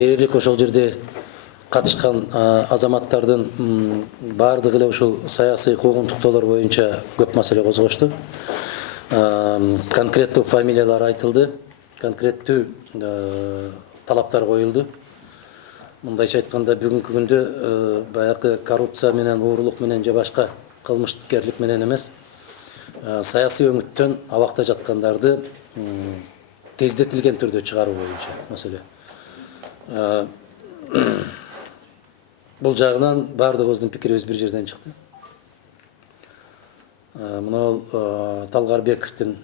Дээрлик ошол жерде катышкан азаматтардын баардыгы эле ушул саясий куугунтуктоолор боюнча көп маселе козгошту. Конкреттүү фамилиялар айтылды, конкреттүү талаптар коюлду. Мындайча айтканда бүгүнкү күндө баягы коррупция менен, уурулук менен же башка кылмыскерлик менен эмес, саясий өңүттөн абакта жаткандарды тездетилген түрдө чыгаруу боюнча маселе. Бул жагынан баардыгыбыздын пикирибиз бир жерден чыкты. Мына Талгарбековдун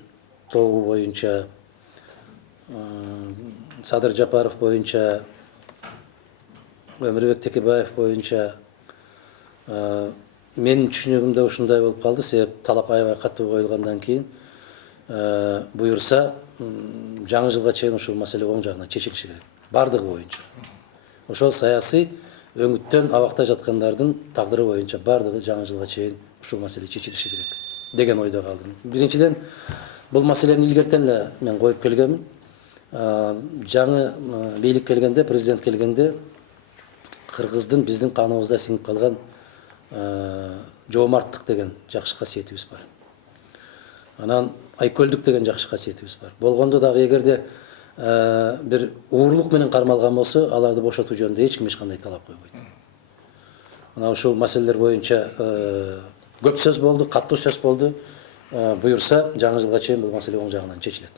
тобу боюнча, Садыр Жапаров боюнча, Өмүрбек Текебаев боюнча менин түшүнүгүмдө ушундай болуп калды. Себеп талап аябай катуу коюлгандан кийин буюрса жаңы жылга чейин ушул маселе оң жагынан чечилиши керек. Бардыгы боюнча. Ошол саясий өңүттөн абакта жаткандардын тагдыры боюнча бардыгы жаңы жылга чейин ушул маселе чечилиши керек деген ойдо калдым. Биринчиден, бул маселени илгертен эле мен коюп келгенмин. Жаңы бийлик келгенде, президент келгенде кыргыздын биздин каныбызда сиңип калган жоомарттык деген жакшы касиетибиз бар. Анан айкөлдүк деген жакшы касиетибиз бар. Болгондо дагы эгерде бир уурулук менен кармалган болсо, аларды бошотуу жөнүндө эч ким эч кандай талап койбойт. Мына ушул маселелер боюнча көп сөз болду, катуу сөз болду. Буюрса жаңы жылга чейин бул маселе оң жагынан чечилет.